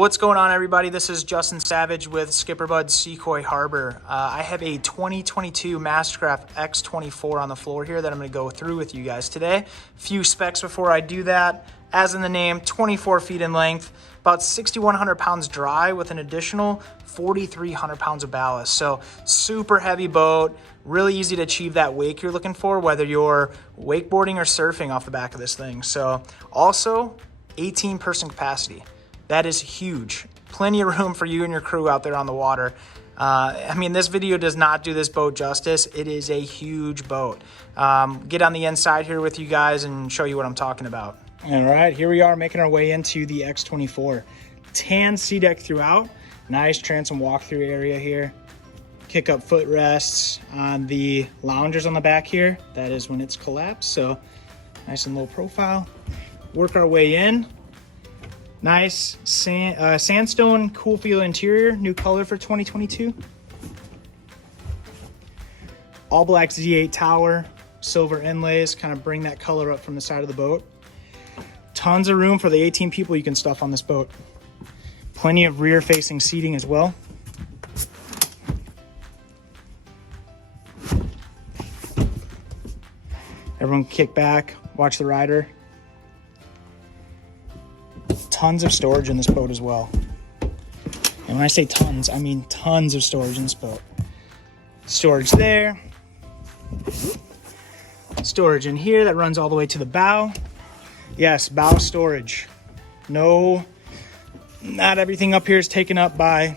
What's going on, everybody? This is Justin Savage with SkipperBud's Secoy Harbor. I have a 2022 MasterCraft X24 on the floor here that I'm going to go through with you guys today. Few specs before I do that. As in the name, 24 feet in length, about 6,100 pounds dry with an additional 4,300 pounds of ballast. So super heavy boat, really easy to achieve that wake you're looking for, whether you're wakeboarding or surfing off the back of this thing. So also 18-person capacity. That is huge. Plenty of room for you and your crew out there on the water. I mean, this video does not do this boat justice. It is a huge boat. Get on the inside here with you guys and show you what I'm talking about. All right, here we are making our way into the X24. Tan sea deck throughout. Nice transom walkthrough area here. Kick up footrests on the loungers on the back here. That is when it's collapsed, so nice and low profile. Work our way in. Nice sandstone cool feel interior, new color for 2022. All black Z8 tower, silver inlays, kind of bring that color up from the side of the boat. Tons of room for the 18 people you can stuff on this boat. Plenty of rear facing seating as well. Everyone kick back, watch the rider. Tons of storage in this boat as well. And when I say tons, I mean tons of storage in this boat. Storage there. Storage in here that runs all the way to the bow. Yes, bow storage. No, not everything up here is taken up by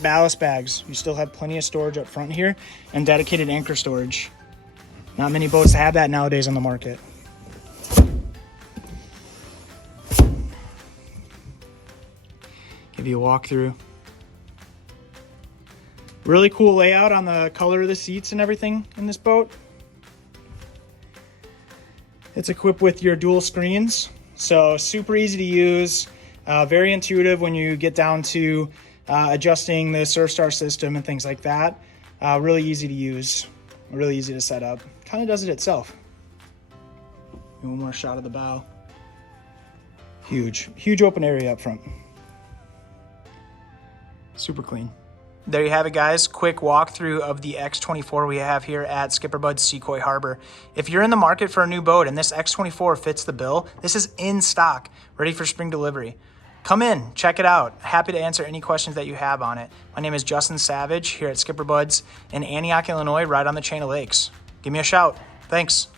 ballast bags. You still have plenty of storage up front here and dedicated anchor storage. Not many boats have that nowadays on the market. Give you a walkthrough. Really cool layout on the color of the seats and everything in this boat. It's equipped with your dual screens, so super easy to use. Very intuitive when you get down to adjusting the SurfStar system and things like that. Really easy to use, really easy to set up. Kind of does it itself. One more shot of the bow. Huge open area up front. Super clean. There you have it, guys. Quick walkthrough of the X24 we have here at SkipperBud's Secoy Harbor. If you're in the market for a new boat and this X24 fits the bill, this is in stock, ready for spring delivery. Come in, check it out. Happy to answer any questions that you have on it. My name is Justin Savage here at SkipperBud's in Antioch, Illinois, right on the Chain of Lakes. Give me a shout. Thanks.